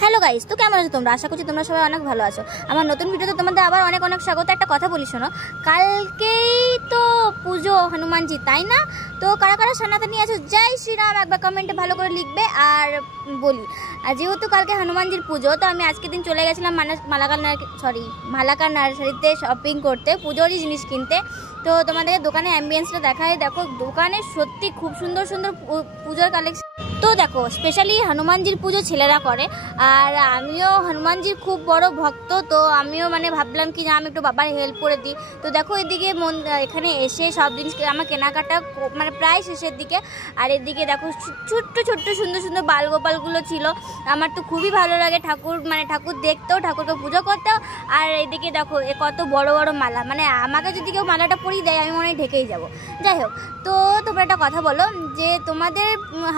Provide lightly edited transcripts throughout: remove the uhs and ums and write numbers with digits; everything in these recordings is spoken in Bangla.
হ্যালো গাইস, তো কেমন আছো তোমরা? আশা করছি তোমরা সবাই অনেক ভালো আছো। আমার নতুন ভিডিওতে তোমাদের আবার অনেক অনেক স্বাগত। একটা কথা বলি শোনো, কালকেই তো পুজো হনুমানজি, তাই না? তো কারা কারা সনাতনী আছো, জয় শ্রীরাম একবার কমেন্টে ভালো করে লিখবে। আর বলি, আর যেহেতু কালকে হনুমানজির পুজো, তো আমি আজকের দিন চলে গেছিলাম মালাকা নার্সারিতে শপিং করতে, পুজোরই জিনিস কিনতে। তো তোমাদেরকে দোকানের অ্যাম্বিয়েন্সটা দেখায়, দেখো দোকানে সত্যি খুব সুন্দর সুন্দর পুজোর কালেকশন। তো দেখো, স্পেশালি হনুমানজির পুজো ছেলেরা করে, আর আমিও হনুমানজির খুব বড় ভক্ত। তো আমিও ভাবলাম কি না, আমি একটু বাবার হেল্প করে দিই। তো দেখো এদিকে এখানে এসে সব জিনিস আমার কেনাকাটা প্রায় শেষের দিকে। আর এদিকে দেখো ছোট্ট ছোট্ট সুন্দর সুন্দর বালগোপালগুলো ছিল। আমার তো খুবই ভালো লাগে ঠাকুর ঠাকুর দেখতেও, ঠাকুরকে পুজো করতেও। আর এদিকে দেখো কত বড় বড় মালা, আমাকে যদি কেউ মালাটা পরিয়ে দেয় আমি মনে হয় ঢেকেই যাবো। যাই হোক, তো তোমরা একটা কথা বলো যে তোমাদের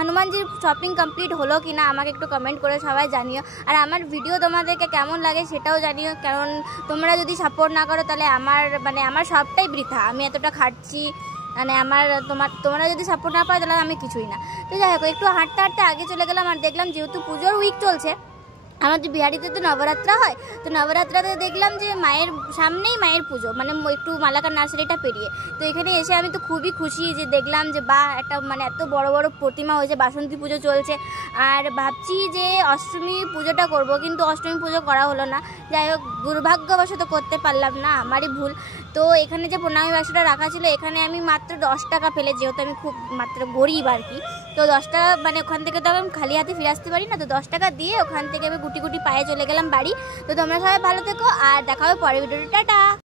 হনুমানজির শপিং কমপ্লিট হলো কি না, আমাকে একটু কমেন্ট করে সবাই জানিও। আর আমার ভিডিও তোমাদেরকে কেমন লাগে সেটাও জানিও, কারণ তোমরা যদি সাপোর্ট না করো তাহলে আমার সবটাই বৃথা। আমি এতটা খাটছি, তোমরা যদি সাপোর্ট না পাও তাহলে আমি কিছুই না। তো যাই হোক, একটু হাঁটতে হাঁটতে আগে চলে গেলাম। আর দেখলাম যেহেতু পুজোর উইক চলছে, আমাদের বিহারিতে তো নবরাত্রা হয়, তো নবরাত্রাতে দেখলাম যে সামনেই মায়ের পুজো, একটু মালাকার নার্সারিটা পেরিয়ে। তো এখানে এসে আমি তো খুবই খুশি যে দেখলাম যে একটা এত বড় বড় প্রতিমা হয়েছে, বাসন্তী পুজো চলছে। আর ভাবছি যে অষ্টমী পুজোটা করব, কিন্তু অষ্টমী পুজো করা হলো না। যাই হোক, দুর্ভাগ্যবশত করতে পারলাম না, আমারই ভুল। তো এখানে যে প্রণামী বাক্সটা রাখা ছিল, এখানে আমি মাত্র 10 টাকা ফেলে, যেহেতু আমি খুব গরিব আর কি। তো 10 টাকা ওখান থেকে তো আমি খালি হাতে ফিরে আসতে পারি না। তো 10 টাকা দিয়ে ওখান থেকে আমি গুটি গুটি পায়ে চলে গেলাম বাড়ি। তো তোমরা সবাই ভালো থেকো, আর দেখা হবে পরের ভিডিওতে। টাটা।